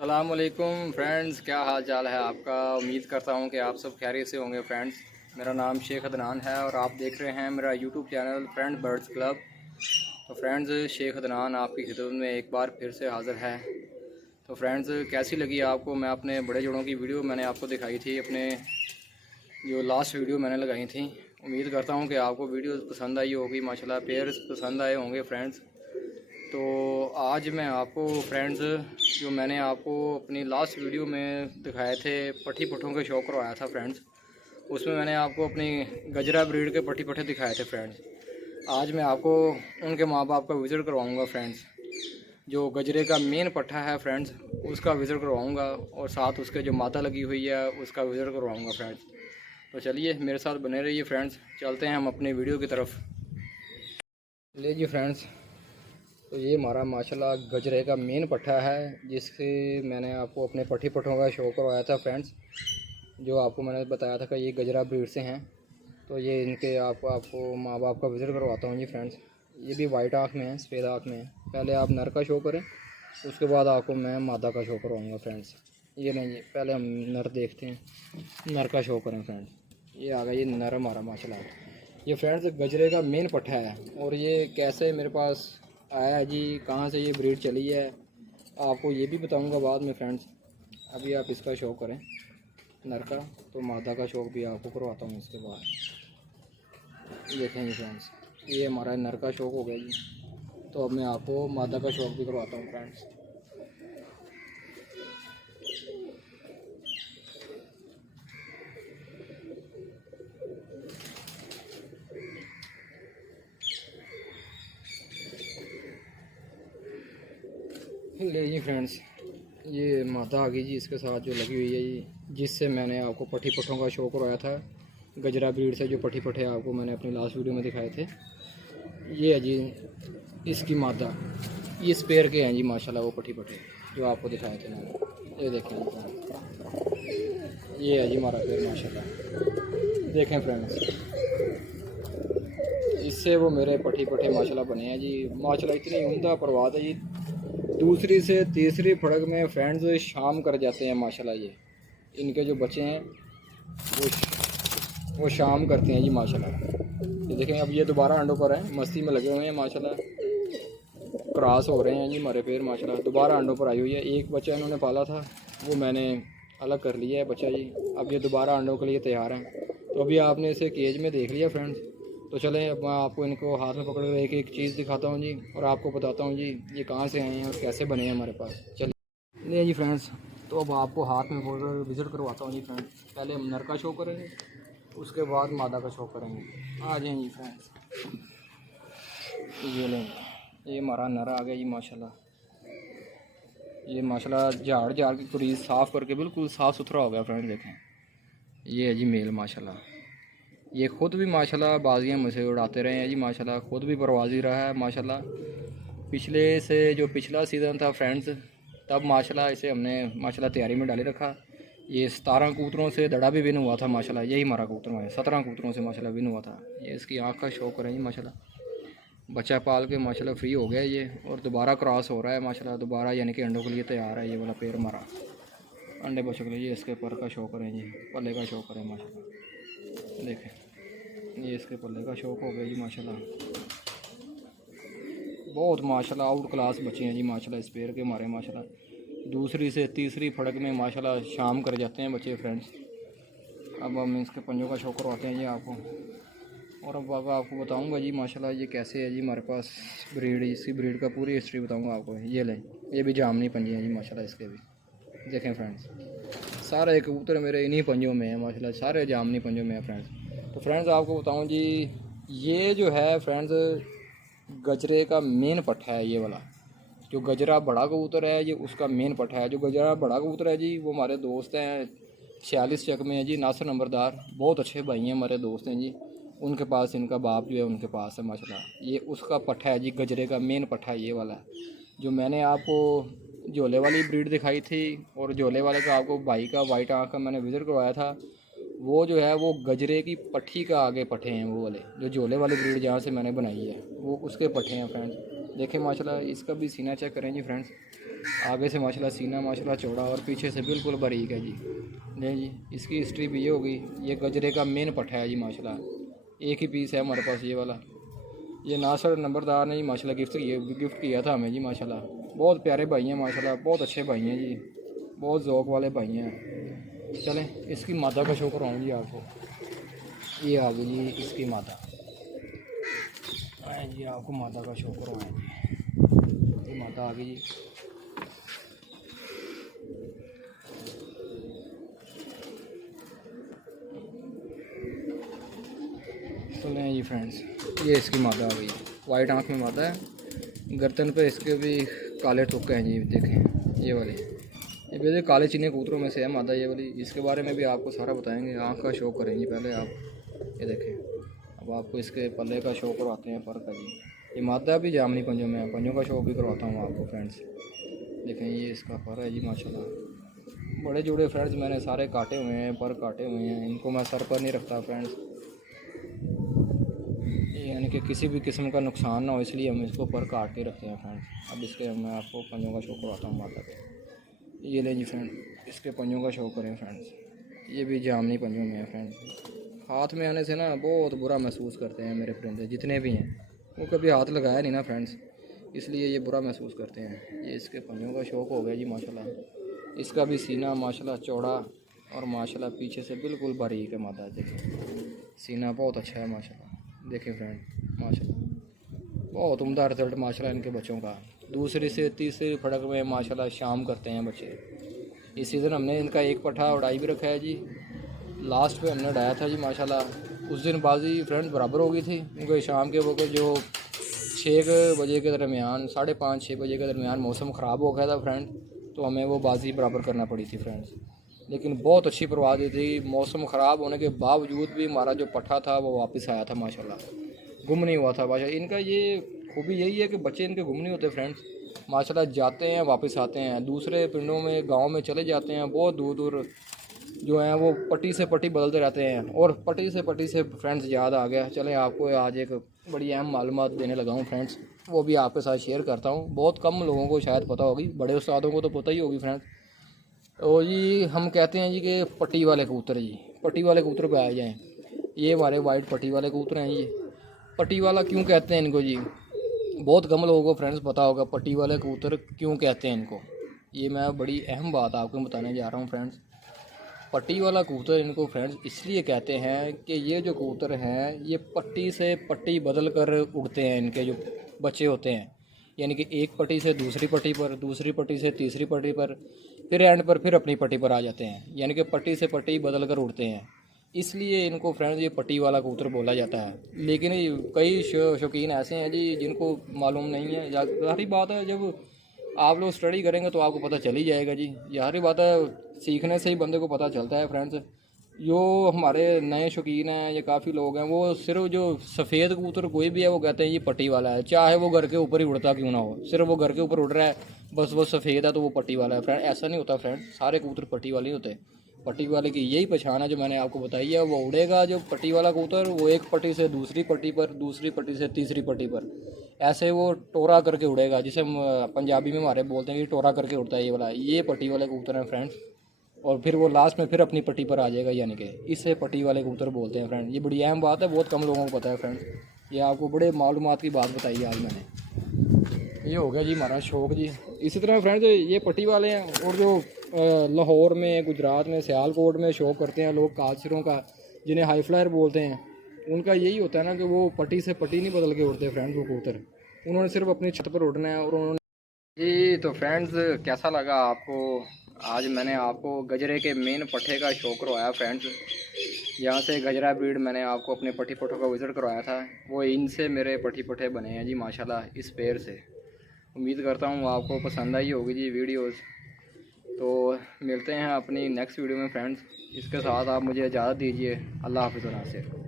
अस्सलामुअलैकुम फ्रेंड्स, क्या हाल चाल है आपका। उम्मीद करता हूँ कि आप सब खैरियत से होंगे फ्रेंड्स। मेरा नाम शेख अदनान है और आप देख रहे हैं मेरा YouTube channel friend birds club. तो फ्रेंड्स, शेख अदनान आपकी खिदमत में एक बार फिर से हाज़िर है। तो फ्रेंड्स, कैसी लगी आपको मैं अपने बड़े जोड़ों की वीडियो मैंने आपको दिखाई थी, अपने जो लास्ट वीडियो मैंने लगाई थी। उम्मीद करता हूँ कि आपको वीडियो पसंद आई होगी, माशाल्लाह पेयर्स पसंद आए होंगे फ्रेंड्स। तो आज मैं आपको फ्रेंड्स, जो मैंने आपको अपनी लास्ट वीडियो में दिखाए थे पट्ठी पट्ठों के शौक करवाया था फ्रेंड्स, उसमें मैंने आपको अपनी गजरा ब्रीड के पट्ठी पट्ठे दिखाए थे फ्रेंड्स। आज मैं आपको उनके माँ बाप का विज़िट करवाऊँगा फ्रेंड्स। जो गजरे का मेन पट्ठा है फ्रेंड्स, उसका विज़िट करवाऊँगा और साथ उसके जो माता लगी हुई है उसका विज़िट करवाऊँगा फ्रेंड्स। तो चलिए मेरे साथ बने रहिए फ्रेंड्स, चलते हैं हम अपनी वीडियो की तरफ। लीजिए फ्रेंड्स, तो ये हमारा माशाल्लाह गजरे का मेन पट्ठा है, जिससे मैंने आपको अपने पट्ठी पट्ठों का शो करवाया था फ्रेंड्स। जो आपको मैंने बताया था कि ये गजरा ब्रीड से हैं। तो ये इनके आपको माँ बाप का विज़िट करवाता हूँ जी फ्रेंड्स। ये भी वाइट आँख में है, सफ़ेद आँख में है। पहले आप नर का शो करें, उसके बाद आपको मैं मादा का शो करवाऊँगा फ्रेंड्स। ये नहीं, पहले हम नर देखते हैं, नर का शो करें फ्रेंड्स। ये आ गया, ये नर हमारा माशाल्लाह। ये फ्रेंड्स गजरे का मेन पट्ठा है। और ये कैसे मेरे पास आया है जी, कहाँ से ये ब्रीड चली है, आपको ये भी बताऊंगा बाद में फ्रेंड्स। अभी आप इसका शौक करें नर का, तो मादा का शौक भी आपको करवाता हूँ इसके बाद। देखें जी फ्रेंड्स, ये हमारा नर का शौक हो गया जी। तो अब मैं आपको मादा का शौक भी करवाता हूँ फ्रेंड्स। ले जी फ्रेंड्स, ये मादा आ गई जी इसके साथ जो लगी हुई है जी, जिससे मैंने आपको पट्ठी पट्ठों का शौक करवाया था। गजरा ब्रीड से जो पट्ठी पट्ठे आपको मैंने अपनी लास्ट वीडियो में दिखाए थे, ये है जी इसकी मादा। ये स्पेयर के हैं जी माशाल्लाह, वो पट्ठी पट्टे जो आपको दिखाए थे मैंने। ये देखें, ये है जी हमारा पेड़ माशाल्लाह। देखें फ्रेंड्स, इससे वो मेरे पट्ठी पट्टे माशाल्लाह बने हैं जी। माशाल्लाह इतनी उम्दा परवाज़ है जी। दूसरी से तीसरी फड़क में फ्रेंड्स शाम कर जाते हैं माशाल्लाह। ये इनके जो बच्चे हैं वो शाम करते हैं जी माशाल्लाह। ये देखें, अब ये दोबारा अंडों पर हैं, मस्ती में लगे हुए हैं माशाल्लाह। क्रॉस हो रहे हैं जी हमारे पेड़ माशाल्लाह। दोबारा अंडों पर आई हुई है। एक बच्चा इन्होंने पाला था, वो मैंने अलग कर लिया है बच्चा जी। अब ये दोबारा अंडों के लिए तैयार हैं। तो अभी आपने इसे केज में देख लिया फ्रेंड्स। तो चलें, अब मैं आपको इनको हाथ में पकड़ कर एक एक चीज़ दिखाता हूँ जी, और आपको बताता हूँ जी ये कहाँ से आए हैं और कैसे बने हैं हमारे पास। चलिए नहीं जी फ्रेंड्स, तो अब आपको हाथ में पकड़ विज़िट करवाता हूँ जी फ्रेंड्स। पहले हम नर का शो करेंगे, उसके बाद मादा का शो करेंगे। आ जाए जी फ्रेंड्स, ये लेंगे। ये हमारा नर आ गया जी माशाल्लाह। ये माशाल्लाह झाड़ झाड़ की कुरीज साफ़ करके बिल्कुल साफ़ सुथरा हो गया फ्रेंड। देखें, ये है जी मेल माशाल्लाह। ये ख़ुद भी माशाल्लाह बाजियाँ मुझसे उड़ाते रहे हैं जी माशाल्लाह, ख़ुद भी परवाज़ी रहा है माशाल्लाह। पिछले से जो पिछला सीज़न था फ्रेंड्स, तब माशाल्लाह इसे हमने माशाल्लाह तैयारी में डाले रखा। ये 17 कबूतरों से दड़ा भी विन हुआ था माशाल्लाह। यही हमारा कबूतर है, 17 कबूतरों से माशाल्लाह विन हुआ था। ये इसकी आँख का शौक करें जी माशाल्लाह। बच्चा पाल के माशाल्लाह फ्री हो गया ये, और दोबारा क्रॉस हो रहा है माशाल्लाह। दोबारा यानी कि अंडों के लिए तैयार है। ये वाला पेड़ हमारा अंडे बच्चों के लिए। ये इसके पर का शौक करें जी, पल्ले का शौक करें माशाल्लाह। देखें, ये इसके पल्ले का शौक हो गया जी माशाल्लाह। बहुत माशाल्लाह आउट क्लास बच्चे हैं जी माशाल्लाह इस पेड़ के हमारे माशाल्लाह। दूसरी से तीसरी फड़क में माशाल्लाह शाम कर जाते हैं बच्चे फ्रेंड्स। अब हम इसके पंजों का शौक करवाते हैं जी आपको, और अब आपको बताऊंगा जी माशाल्लाह ये कैसे है जी हमारे पास ब्रीड। इसी ब्रीड का पूरी हिस्ट्री बताऊंगा आपको। ये लें, ये भी जामनी पंजे हैं जी माशाल्लाह इसके भी। देखें फ्रेंड्स, सारे कबूतर मेरे इन्हीं पंजों में हैं माशाल्लाह, सारे जामनी पंजों में हैं फ्रेंड्स। तो फ्रेंड्स आपको बताऊं जी, ये जो है फ्रेंड्स गजरे का मेन पट्ठा है। ये वाला जो गजरा बड़ा कबूतर है, ये उसका मेन पट्ठा है। जो गजरा बड़ा कबूतर है जी, वो हमारे दोस्त हैं 46 चक में है जी, नासिर नंबरदार। बहुत अच्छे भाई हैं, हमारे दोस्त हैं जी। उनके पास इनका बाप जो है उनके पास है माशाल्लाह। ये उसका पट्ठा है जी, गजरे का मेन पट्ठा ये वाला है। जो मैंने आपको झोले वाली ब्रीड दिखाई थी, और झोले वाले का आपको भाई का वाइट आँख का मैंने विज़िट करवाया था, वो जो है वो गजरे की पट्ठी का आगे पट्ठे हैं। वो वाले जो झोले वाली ब्रीड जहाँ से मैंने बनाई है, वो उसके पट्ठे हैं फ्रेंड्स। देखें माशाल्लाह, इसका भी सीना चेक करें जी फ्रेंड्स। आगे से माशाल्लाह सीना माशाल्लाह चौड़ा और पीछे से बिल्कुल बारीक है जी। नहीं जी, इसकी हिस्ट्री भी ये होगी। ये गजरे का मेन पट्ठा है जी माशाल्लाह। एक ही पीस है हमारे पास ये वाला। ये नासर नंबरदार ने जी माशाल्लाह गिफ्ट किया था हमें जी माशाल्लाह। बहुत प्यारे भाई हैं माशाल्लाह, बहुत अच्छे भाई हैं जी, बहुत ज़ौक़ वाले भाई हैं। चलें इसकी मादा का शो कराऊँ जी आपको। ये आ गई जी इसकी मादा। जी आपको मादा का शो करवाएँ। ये मादा आ गई जी। चलें जी फ्रेंड्स, ये इसकी मादा आ गई। वाइट आँख में मादा है। गर्दन पे इसके भी काले टुक्के हैं जी, देखें ये वाले। ये वैसे काले चीनी कबूतरों में से है मादा ये वाली। इसके बारे में भी आपको सारा बताएंगे। आँख का शो करेंगे पहले आप। ये देखें, अब आपको इसके पल्ले का शो करवाते हैं पर का जी। ये मादा भी जामनी पंजों में है, पंजों का शो भी करवाता हूँ आपको फ्रेंड्स। देखें ये इसका पर है जी माशाल्लाह। बड़े जोड़े फ्रेंड्स मैंने सारे काटे हुए हैं, पर काटे हुए हैं। इनको मैं सर पर नहीं रखता फ्रेंड्स, यानी कि किसी भी किस्म का नुकसान ना हो, इसलिए हम इसको पर काट के रखते हैं फ्रेंड्स। अब इसके मैं आपको पंजों का शो करवाता हूँ माता के। ये लें जी फ्रेंड, इसके पंजों का शो करें फ्रेंड्स। ये भी जामनी पंजों में है फ्रेंड्स। हाथ में आने से ना बहुत बुरा महसूस करते हैं मेरे परिंदे जितने भी हैं। वो कभी हाथ लगाया नहीं ना फ्रेंड्स, इसलिए ये बुरा महसूस करते हैं। ये इसके पंजों का शौक हो गया जी माशाल्लाह। इसका भी सीना माशाल्लाह चौड़ा और माशाल्लाह पीछे से बिल्कुल बारीक है मादा। देखें सीना बहुत अच्छा है माशाल्लाह। देखें फ्रेंड माशाल्लाह बहुत उम्दा रिज़ल्ट माशाल्लाह इनके बच्चों का। दूसरी से तीसरी फड़क में माशाल्लाह शाम करते हैं बच्चे। इस सीज़न हमने इनका एक पट्ठा उड़ाई भी रखा है जी। लास्ट पे हमने उड़ाया था जी माशाल्लाह। उस दिन बाजी फ्रेंड्स बराबर हो गई थी, क्योंकि शाम के वक्त जो 6 बजे के दरमियान 5:30-6 बजे के दरमियान मौसम ख़राब हो गया था फ्रेंड, तो हमें वो बाजी बराबर करना पड़ी थी फ्रेंड्स। लेकिन बहुत अच्छी परवाज़ दी थी। मौसम ख़राब होने के बावजूद भी हमारा जो पट्ठा था वो वापस आया था माशाल्लाह, गुम नहीं हुआ था माशाल्लाह। इनका ये खूबी यही है कि बच्चे इनके गुम नहीं होते फ्रेंड्स माशाल्लाह। जाते हैं वापस आते हैं, दूसरे पिंडों में गांव में चले जाते हैं, बहुत दूर दूर जो हैं वो पट्टी से पट्टी बदलते रहते हैं। और पट्टी से फ्रेंड्स याद आ गया, चले आपको आज एक बड़ी अहम मालूमात देने लगा हूँ फ्रेंड्स, वो भी आपके साथ शेयर करता हूँ। बहुत कम लोगों को शायद पता होगी, बड़े उस्तादों को तो पता ही होगी फ्रेंड्स। तो जी हम कहते हैं जी कि पट्टी वाले कबूतर जी, पट्टी वाले कबूतर पे आ जाएँ। ये हमारे वाइट पट्टी वाले कबूतर हैं। ये पट्टी वाला क्यों कहते हैं इनको जी, बहुत कम लोगों को फ्रेंड्स पता होगा पट्टी वाले कबूतर क्यों कहते हैं इनको। ये मैं बड़ी अहम बात आपको बताने जा रहा हूँ फ्रेंड्स। पट्टी वाला कबूतर इनको फ्रेंड्स इसलिए कहते हैं कि ये जो कबूतर हैं ये पट्टी से पट्टी बदल कर उड़ते हैं। इनके जो बच्चे होते हैं, यानी कि एक पट्टी से दूसरी पट्टी पर, दूसरी पट्टी से तीसरी पट्टी पर, फिर एंड पर फिर अपनी पट्टी पर आ जाते हैं, यानी कि पट्टी से पट्टी बदल कर उड़ते हैं। इसलिए इनको फ्रेंड्स ये पट्टी वाला कबूतर बोला जाता है। लेकिन कई शौकीन ऐसे हैं जी जिनको मालूम नहीं है। सारी बात है, जब आप लोग स्टडी करेंगे तो आपको पता चल ही जाएगा जी। यारी बात है, सीखने से ही बंदे को पता चलता है फ्रेंड्स। जो हमारे नए शौकीन हैं या काफ़ी लोग हैं, वो सिर्फ जो सफ़ेद कबूतर कोई भी है वो कहते हैं ये पट्टी वाला है, चाहे वो घर के ऊपर ही उड़ता क्यों ना हो। सिर्फ वो घर के ऊपर उड़ रहा है, बस वो सफ़ेद है तो वो पट्टी वाला है। फ्रेंड ऐसा नहीं होता फ्रेंड, सारे कबूतर पट्टी वाले नहीं होते। पट्टी वाले की यही पहचान है जो मैंने आपको बताई है। वो उड़ेगा जो पट्टी वाला कबूतर, वो एक पट्टी से दूसरी पट्टी पर, दूसरी पट्टी से तीसरी पट्टी पर, ऐसे वो टोरा करके उड़ेगा, जिसे हम पंजाबी में हमारे बोलते हैं कि टोरा करके उड़ता है ये वाला। ये पट्टी वाले कबूतर हैं फ्रेंड्स। और फिर वो लास्ट में फिर अपनी पट्टी पर आ जाएगा, यानी कि इससे पट्टी वाले कबूतर बोलते हैं फ्रेंड। ये बड़ी अहम बात है, बहुत कम लोगों को पता है फ्रेंड्स। ये आपको बड़े मालूमात की बात बताई आज मैंने। ये हो गया जी हमारा शौक जी। इसी तरह फ्रेंड्स ये पट्टी वाले हैं, और जो लाहौर में, गुजरात में, सियालकोट में शौक करते हैं लोग काचरों का, जिन्हें हाई फ्लायर बोलते हैं, उनका यही होता है ना कि वो पट्टी से पट्टी नहीं बदल के उड़ते फ्रेंड्स। वो कबूतर उन्होंने सिर्फ अपनी छत पर उड़ना है। और उन्होंने जी तो फ्रेंड्स कैसा लगा आपको, आज मैंने आपको गजरे के मेन पट्ठे का शो करवाया फ्रेंड्स। यहाँ से गजरा ब्रीड मैंने आपको अपने पट्टी पट्ठों का विज़िट करवाया था, वो इनसे मेरे पट्टी पट्ठे बने हैं जी माशाल्लाह, इस पेड़ से। उम्मीद करता हूँ आपको पसंद आई होगी जी वीडियोस। तो मिलते हैं अपनी नेक्स्ट वीडियो में फ्रेंड्स। इसके साथ आप मुझे इजाज़त दीजिए। अल्लाह हाफ़िज़।